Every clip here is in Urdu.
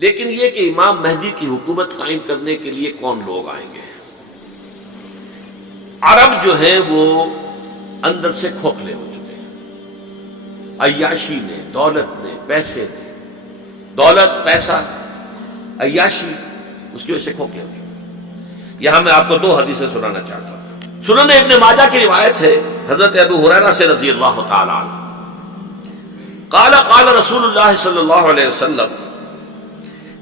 لیکن یہ کہ امام مہدی کی حکومت قائم کرنے کے لیے کون لوگ آئیں گے؟ عرب جو ہیں وہ اندر سے کھوکھلے ہو چکے ہیں، عیاشی نے، دولت نے، پیسے نے، دولت، پیسہ، عیاشی، اس کی وجہ سے کھوکھلے ہو چکے ہیں۔ یہاں میں آپ کو دو حدیثیں سنانا چاہتا ہوں۔ سنن ابن ماجہ کی روایت ہے حضرت ابو ہریرہ سے رضی اللہ تعالی عنہ، قال قال رسول اللہ صلی اللہ علیہ وسلم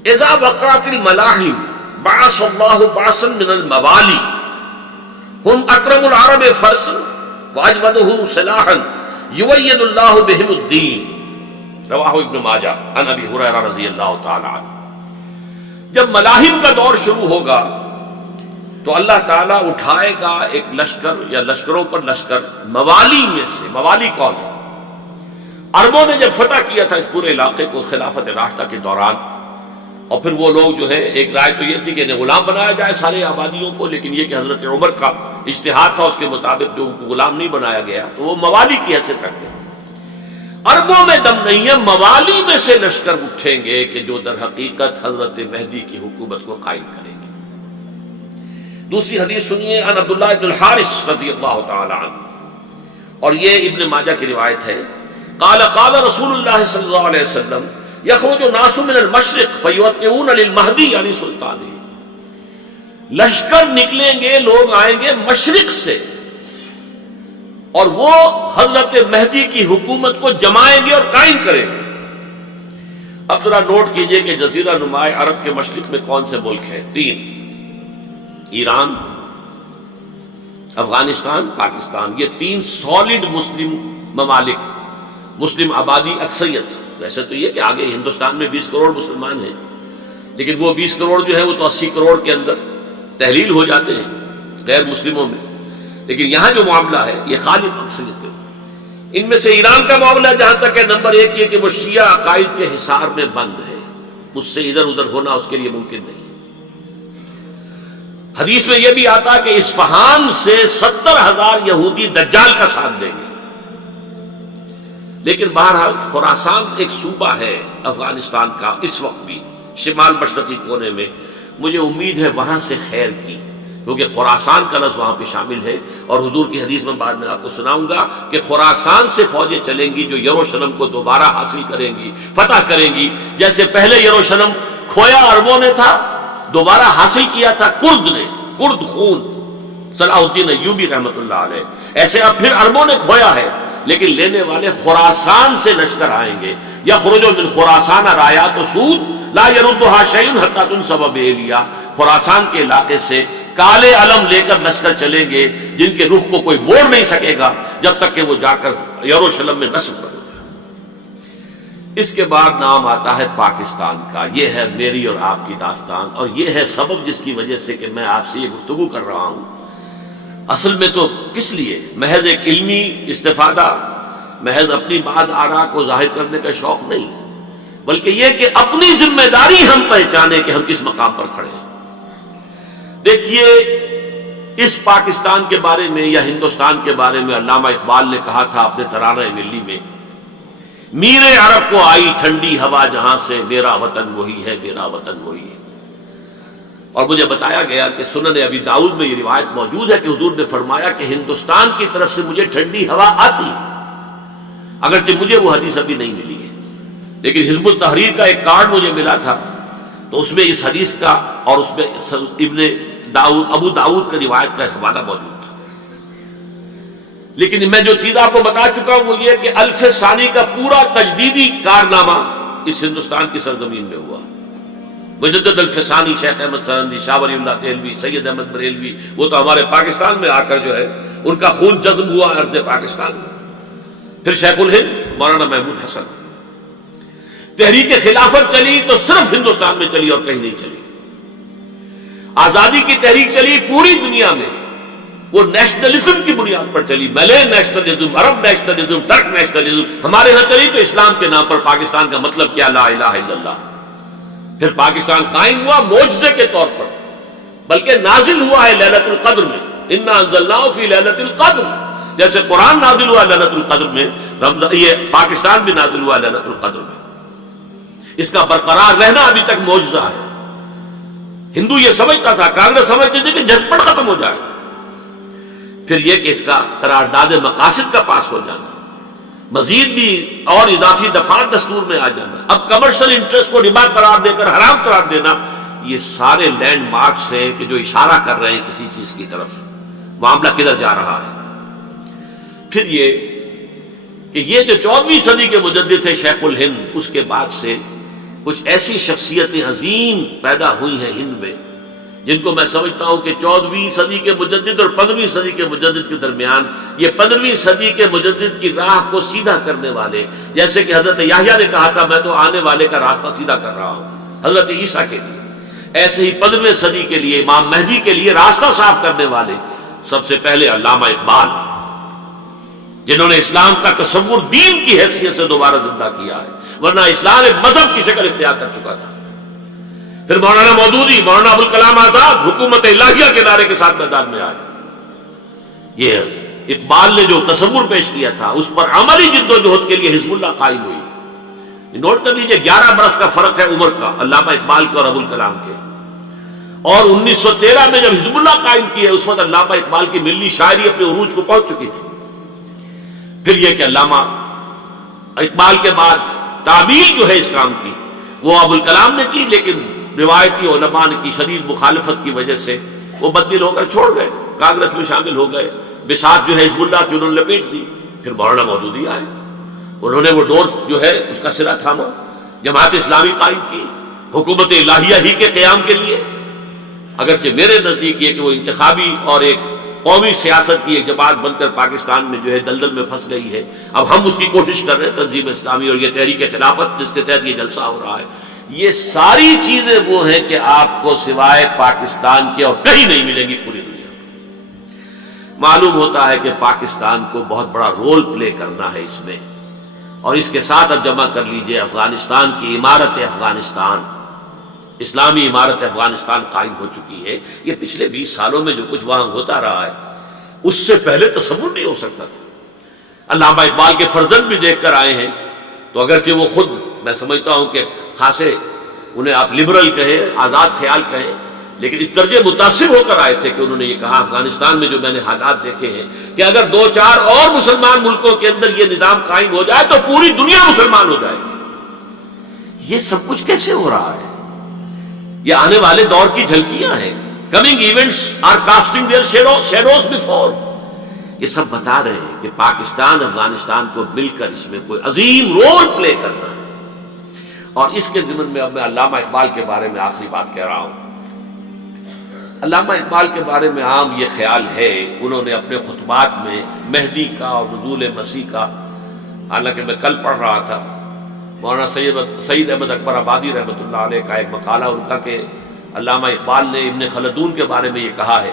اذا وقعت الملاحم بعث اللہ بعثا من الموالی ہم اکرم العرب فرسا واجودہ سلاحا یوید اللہ بہم الدین، رواہ ابن ماجہ عن ابی ہریرہ رضی اللہ تعالی عنہ۔ جب ملاحم کا دور شروع ہوگا تو اللہ تعالیٰ اٹھائے گا ایک لشکر یا لشکروں پر لشکر موالی میں سے۔ موالی کون ہے؟ عربوں نے جب فتح کیا تھا اس پورے علاقے کو خلافت راشدہ کے دوران، اور پھر وہ لوگ جو ہے، ایک رائے تو یہ تھی کہ انہیں غلام بنایا جائے سارے آبادیوں کو، لیکن یہ کہ حضرت عمر کا اجتہاد تھا، اس کے مطابق جو ان کو غلام نہیں بنایا گیا تو وہ موالی کی حیثیت رکھتے ہیں۔ عربوں میں دم نہیں ہے، موالی میں سے لشکر اٹھیں گے کہ جو در حقیقت حضرت مہدی کی حکومت کو قائم کریں گے۔ دوسری حدیث سنیے، عن عبداللہ بن الحارث رضی اللہ تعالی عنہ، اور یہ ابن ماجہ کی روایت ہے، قال قال رسول اللہ صلی اللہ علیہ وسلم یخرج الناس من المشرق فیوطئون للمہدی یعنی سلطانی، لشکر نکلیں گے، لوگ آئیں گے مشرق سے، اور وہ حضرت مہدی کی حکومت کو جمائیں گے اور قائم کریں گے۔ اب ذرا نوٹ کیجئے کہ جزیرہ نماء عرب کے مشرق میں کون سے ملک ہیں؟ تین: ایران، افغانستان، پاکستان۔ یہ تین سالڈ مسلم ممالک، مسلم آبادی اکثریت۔ ویسے تو یہ کہ آگے ہندوستان میں 20 کروڑ مسلمان ہیں، لیکن وہ 20 کروڑ جو ہے وہ تو 80 کروڑ کے اندر تحلیل ہو جاتے ہیں غیر مسلموں میں، لیکن یہاں جو معاملہ ہے یہ غالب اکثریت ہے۔ ان میں سے ایران کا معاملہ جہاں تک ہے، نمبر 1 یہ کہ وہ شیعہ عقائد کے حصار میں بند ہے، اس سے ادھر ادھر ہونا اس کے لیے ممکن نہیں۔ حدیث میں یہ بھی آتا ہے کہ اصفہان سے 70,000 یہودی دجال کا ساتھ دیں گے۔ لیکن بہرحال خراسان ایک صوبہ ہے افغانستان کا اس وقت بھی شمال مشرقی کونے میں، مجھے امید ہے وہاں سے خیر کی، کیونکہ خراسان کا لفظ وہاں پہ شامل ہے، اور حضور کی حدیث میں بعد میں آپ کو سناؤں گا کہ خراسان سے فوجیں چلیں گی جو یروشلم کو دوبارہ حاصل کریں گی، فتح کریں گی، جیسے پہلے یروشلم کھویا عربوں نے تھا، دوبارہ حاصل کیا تھا کرد نے، کرد خون صلاح الدین ایوبی رحمۃ اللہ علیہ، ایسے اب پھر عربوں نے کھویا ہے، لیکن لینے والے خراسان سے لشکر آئیں گے۔ یخرج من خراسان رایات سود لا یردها شیء حتی تنصب بإیلیا، خراسان کے علاقے سے کالے علم لے کر لشکر چلیں گے جن کے رخ کو کوئی موڑ نہیں سکے گا جب تک کہ وہ جا کر یروشلم میں نصب نہ ہو جائے۔ اس کے بعد نام آتا ہے پاکستان کا۔ یہ ہے میری اور آپ کی داستان، اور یہ ہے سبب جس کی وجہ سے کہ میں آپ سے یہ گفتگو کر رہا ہوں۔ اصل میں تو کس لیے؟ محض ایک علمی استفادہ، محض اپنی بات آراء کو ظاہر کرنے کا شوق نہیں، بلکہ یہ کہ اپنی ذمہ داری ہم پہچانیں کہ ہم کس مقام پر کھڑے ہیں۔ دیکھیے، اس پاکستان کے بارے میں یا ہندوستان کے بارے میں علامہ اقبال نے کہا تھا اپنے ترانہ ملی میں، میرے عرب کو آئی ٹھنڈی ہوا جہاں سے، میرا وطن وہی ہے، میرا وطن وہی ہے۔ اور مجھے بتایا گیا کہ سنن ابی داؤد میں یہ روایت موجود ہے کہ حضور نے فرمایا کہ ہندوستان کی طرف سے مجھے ٹھنڈی ہوا آتی ہے، اگرچہ مجھے وہ حدیث ابھی نہیں ملی ہے، لیکن حزب التحریر کا ایک کارڈ مجھے ملا تھا، تو اس میں اس حدیث کا اور اس میں ابو داؤد کا روایت کا حوالہ موجود تھا۔ لیکن میں جو چیز آپ کو بتا چکا ہوں وہ یہ کہ الف ثانی کا پورا تجدیدی کارنامہ اس ہندوستان کی سرزمین میں ہوا۔ مجدد الف ثانی شیخ احمد سرندی، شاہ ولی اللہ دہلوی، سید احمد بریلوی، وہ تو ہمارے پاکستان میں آ کر جو ہے ان کا خون جذب ہوا ارض پاکستان میں۔ پھر شیخ الہند مولانا محمود حسن۔ تحریک خلافت چلی تو صرف ہندوستان میں چلی اور کہیں نہیں چلی۔ آزادی کی تحریک چلی پوری دنیا میں، وہ نیشنلزم کی بنیاد پر چلی، ملے نیشنلزم، عرب نیشنلزم، ترک نیشنلزم۔ ہمارے ہاں چلی تو اسلام کے نام پر، پاکستان کا مطلب کیا؟ لا الہ الا اللہ۔ پھر پاکستان قائم ہوا معجزے کے طور پر، بلکہ نازل ہوا ہے لیلۃ القدر میں، انا انزلناہ فی لیلۃ القدر، جیسے قرآن نازل ہوا لیلۃ القدر میں، یہ پاکستان بھی نازل ہوا لیلۃ القدر میں۔ اس کا برقرار رہنا ابھی تک معجزہ ہے۔ ہندو یہ سمجھتا تھا، کانگریس سمجھتی تھی کہ جھٹپٹ ختم ہو جائے گا۔ پھر یہ کہ اس کا قرارداد مقاصد کا پاس ہو جانا، مزید بھی اور اضافی دفعات دستور میں آ جانا، اب کمرشل انٹرسٹ کو ربا قرار دے کر حرام قرار دینا، یہ سارے لینڈ مارکس ہیں کہ جو اشارہ کر رہے ہیں کسی چیز کی طرف، معاملہ کدھر جا رہا ہے۔ پھر یہ کہ یہ جو 14ویں صدی کے مجدد تھے شیخ الہند، اس کے بعد سے کچھ ایسی شخصیتیں عظیم پیدا ہوئی ہیں ہند میں، جن کو میں سمجھتا ہوں کہ 14ویں صدی کے مجدد اور 15ویں صدی کے مجدد کے درمیان، یہ 15ویں صدی کے مجدد کی راہ کو سیدھا کرنے والے، جیسے کہ حضرت یحییٰ نے کہا تھا میں تو آنے والے کا راستہ سیدھا کر رہا ہوں حضرت عیسیٰ کے لیے، ایسے ہی 15ویں صدی کے لیے امام مہدی کے لیے راستہ صاف کرنے والے سب سے پہلے علامہ اقبال، جنہوں نے اسلام کا تصور دین کی حیثیت سے دوبارہ زندہ کیا ہے، ورنہ اسلام ایک مذہب کی شکل اختیار کر چکا تھا۔ پھر مولانا مودودی، مولانا ابوالکلام آزاد حکومت الہیہ کے نعرے کے ساتھ میدان میں آئے۔ یہ اقبال نے جو تصور پیش کیا تھا اس پر عملی جد و جہد کے لیے حزب اللہ قائم ہوئی۔ نوٹ کر لیجیے 11 برس کا فرق ہے عمر کا علامہ اقبال کے اور ابوالکلام کے، اور 1913 میں جب حزب اللہ قائم کی ہے اس وقت علامہ اقبال کی ملی شاعری اپنے عروج کو پہنچ چکی تھی۔ پھر یہ کہ علامہ اقبال کے بعد تعبیر جو ہے اس کام کی وہ ابوالکلام نے کی، لیکن روایتی علماء کی شدید مخالفت کی وجہ سے وہ بددل ہو کر چھوڑ گئے، کانگریس میں شامل ہو گئے، بساط جو ہے حزب اللہ کی انہوں نے لپیٹ دی۔ پھر مولانا مودودی آئے، انہوں نے وہ ڈور جو ہے اس کا سرا تھاما، جماعت اسلامی قائم کی حکومت الہیہ ہی کے قیام کے لیے۔ اگرچہ میرے نزدیک یہ کہ وہ انتخابی اور ایک قومی سیاست کی ایک جماعت بن کر پاکستان میں جو ہے دلدل میں پھنس گئی ہے، اب ہم اس کی کوشش کر رہے ہیں تنظیم اسلامی اور یہ تحریک خلافت جس کے تحت یہ جلسہ ہو رہا ہے، یہ ساری چیزیں وہ ہیں کہ آپ کو سوائے پاکستان کے اور کہیں نہیں ملیں گی پوری دنیا میں۔ معلوم ہوتا ہے کہ پاکستان کو بہت بڑا رول پلے کرنا ہے اس میں، اور اس کے ساتھ اب جمع کر لیجئے افغانستان کی عمارت افغانستان، اسلامی عمارت افغانستان قائم ہو چکی ہے۔ یہ پچھلے 20 سالوں میں جو کچھ وہاں ہوتا رہا ہے اس سے پہلے تصور نہیں ہو سکتا تھا۔ علامہ اقبال کے فرزند بھی دیکھ کر آئے ہیں، تو اگرچہ وہ خود میں سمجھتا ہوں کہ خاصے انہیں آپ لبرل کہیں، آزاد خیال کہیں، لیکن اس درجے متاثر ہو کر آئے تھے کہ انہوں نے یہ کہا افغانستان میں جو میں نے حالات دیکھے ہیں کہ اگر 2-4 اور مسلمان ملکوں کے اندر یہ نظام قائم ہو جائے تو پوری دنیا مسلمان ہو جائے گی۔ یہ سب کچھ کیسے ہو رہا ہے؟ یہ آنے والے دور کی جھلکیاں ہیں۔ Coming events are casting their shadows before. یہ سب بتا رہے ہیں کہ پاکستان افغانستان کو مل کر اس میں کوئی عظیم رول پلے کرنا ہے۔ اور اس کے ضمن میں اب میں علامہ اقبال کے بارے میں آخری بات کہہ رہا ہوں۔ علامہ اقبال کے بارے میں عام یہ خیال ہے، انہوں نے اپنے خطبات میں مہدی کا اور نزول مسیح کا، حالانکہ میں کل پڑھ رہا تھا مولانا سید احمد اکبر آبادی رحمۃ اللہ علیہ کا ایک مقالہ ان کا کہ علامہ اقبال نے ابن خلدون کے بارے میں یہ کہا ہے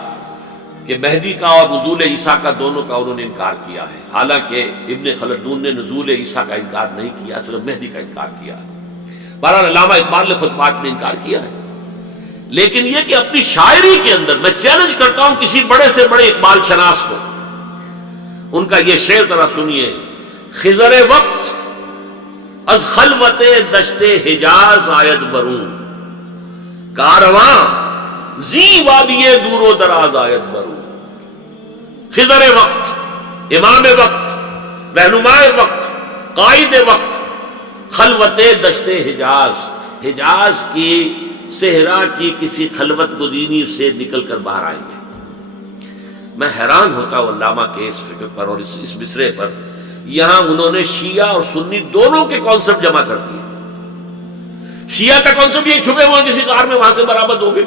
کہ مہدی کا اور نزول عیسیٰ کا دونوں کا انہوں نے انکار کیا ہے، حالانکہ ابن خلدون نے نزول عیسیٰ کا انکار نہیں کیا، صرف مہدی کا انکار کیا ہے۔ بہرحال علامہ اقبال نے خطبات میں انکار کیا ہے، لیکن یہ کہ اپنی شاعری کے اندر میں چیلنج کرتا ہوں کسی بڑے سے بڑے اقبال شناس کو، ان کا یہ شعر ذرا سنیے: خضر وقت از خلوت دشت حجاز آید برون، کارواں زی وادی دور و دراز آید برون۔ خضر وقت، امام وقت، رہنما وقت، قائد وقت، خلوت دشت حجاز، حجاز کی صحرا کی کسی خلوت گزینی سے نکل کر باہر آئیں گے۔ میں حیران ہوتا ہوں علامہ کے اس فکر پر اور اس مصرے پر۔ یہاں انہوں نے شیعہ اور سنی دونوں کے کانسیپٹ جمع کر دیے۔ شیعہ کا کانسیپٹ یہ چھپے ہوئے کسی غار میں وہاں سے برآمد ہو گئے،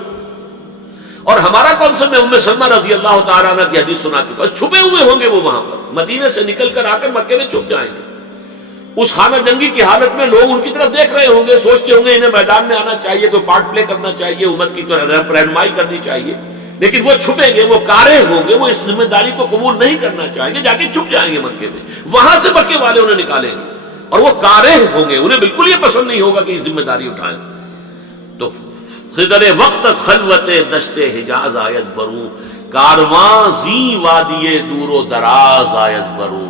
اور ہمارا کانسیپٹ میں ام سلمہ رضی اللہ تعالیٰ عنہ کی حدیث سنا چکا، چھپے ہوئے ہوں گے وہ وہاں پر، مدینے سے نکل کر آ کر مکے میں چھپ جائیں گے۔ اس خانہ جنگی کی حالت میں لوگ ان کی طرف دیکھ رہے ہوں گے، سوچتے ہوں گے انہیں میدان میں آنا چاہیے، کوئی پارٹ پلے کرنا چاہیے، امت کی رہنمائی کرنی چاہیے، لیکن وہ چھپیں گے، وہ کارے ہوں گے، وہ اس ذمہ داری کو قبول نہیں کرنا چاہیں گے، جا کے چھپ جائیں گے مکے میں، وہاں سے مکے والے انہیں نکالیں گے، اور وہ کارے ہوں گے، انہیں بالکل یہ پسند نہیں ہوگا کہ یہ ذمہ داری اٹھائیں۔ تو خضر وقت از خلوت دشت حجاز آیت بروں، کارواں زی وادی دور و دراز آیت بروں،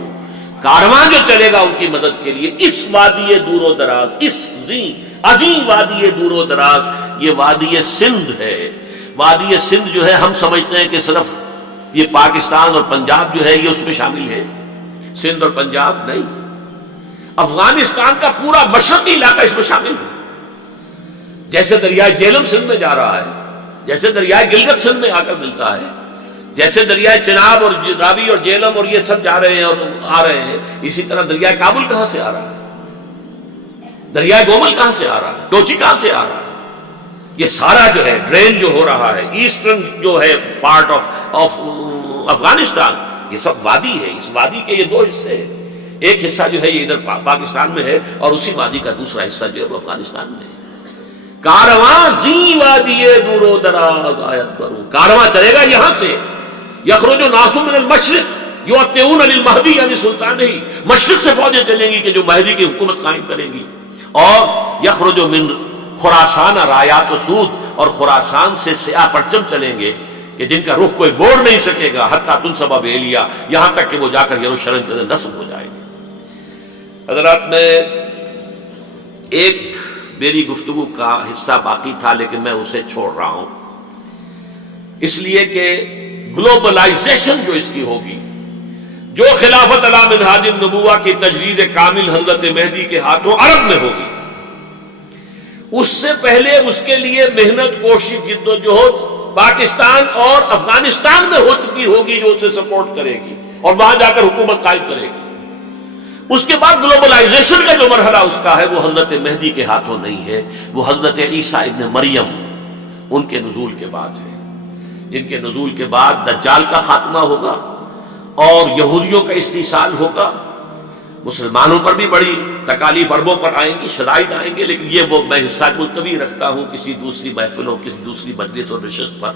کارواں جو چلے گا ان کی مدد کے لیے اس وادی دور و دراز، اس زی عظیم وادی دور و دراز، یہ وادی سندھ ہے۔ وادی سندھ جو ہے ہم سمجھتے ہیں کہ صرف یہ پاکستان اور پنجاب جو ہے یہ اس میں شامل ہے، سندھ اور پنجاب نہیں، افغانستان کا پورا مشرقی علاقہ اس میں شامل ہے۔ جیسے دریائے جہلم سندھ میں جا رہا ہے، جیسے دریائے گلگت سندھ میں آ کر ملتا ہے، جیسے دریائے چناب اور راوی اور جہلم اور یہ سب جا رہے ہیں اور آ رہے ہیں، اسی طرح دریائے کابل کہاں سے آ رہا ہے، دریائے گومل کہاں سے آ رہا ہے، ڈوچی کہاں سے آ رہا ہے، یہ سارا جو ہے ڈرین جو ہو رہا ہے ایسٹرن جو ہے پارٹ آف افغانستان، یہ سب وادی ہے۔ اس وادی کے یہ دو حصے ہیں، ایک حصہ جو ہے یہ ادھر پاکستان میں ہے اور اسی وادی کا دوسرا حصہ جو ہے وہ افغانستان میں ہے۔ کارواں زی وادی دور و دراز آیت برو، کارواں چلے گا یہاں سے، یخرج الناس من المشرق یؤتون للمہدی یعنی سلطان ہی، مشرق سے فوجیں چلیں گی کہ جو مہدی کی حکومت قائم کریں گی، اور یخرج من خراسان رایات و سود، اور خراسان سے سیاہ پرچم چلیں گے کہ جن کا رخ کوئی موڑ نہیں سکے گا، حتیٰ تنصب بیلیا، یہاں تک کہ وہ جا کر یروشلم کے اندر نصب ہو جائے گے۔ حضرات، میں ایک میری گفتگو کا حصہ باقی تھا لیکن میں اسے چھوڑ رہا ہوں، اس لیے کہ گلوبلائزیشن جو اس کی ہوگی، جو خلافت علی منہاج النبوہ کی تجدید کامل حضرت مہدی کے ہاتھوں عرب میں ہوگی، اس سے پہلے اس کے لیے محنت، کوشش، جد و جہد پاکستان اور افغانستان میں ہو چکی ہوگی جو اسے سپورٹ کرے گی اور وہاں جا کر حکومت قائم کرے گی۔ اس کے بعد گلوبلائزیشن کا جو مرحلہ اس کا ہے وہ حضرت مہدی کے ہاتھوں نہیں ہے، وہ حضرت عیسیٰ ابن مریم ان کے نزول کے بعد ہے، جن کے نزول کے بعد دجال کا خاتمہ ہوگا اور یہودیوں کا استحصال ہوگا، مسلمانوں پر بھی بڑی تکالیف عربوں پر آئیں گی، شدائد آئیں گے، لیکن یہ وہ میں حصہ ملتوی رکھتا ہوں کسی دوسری محفل اور کسی دوسری مجلس اور نشست پر۔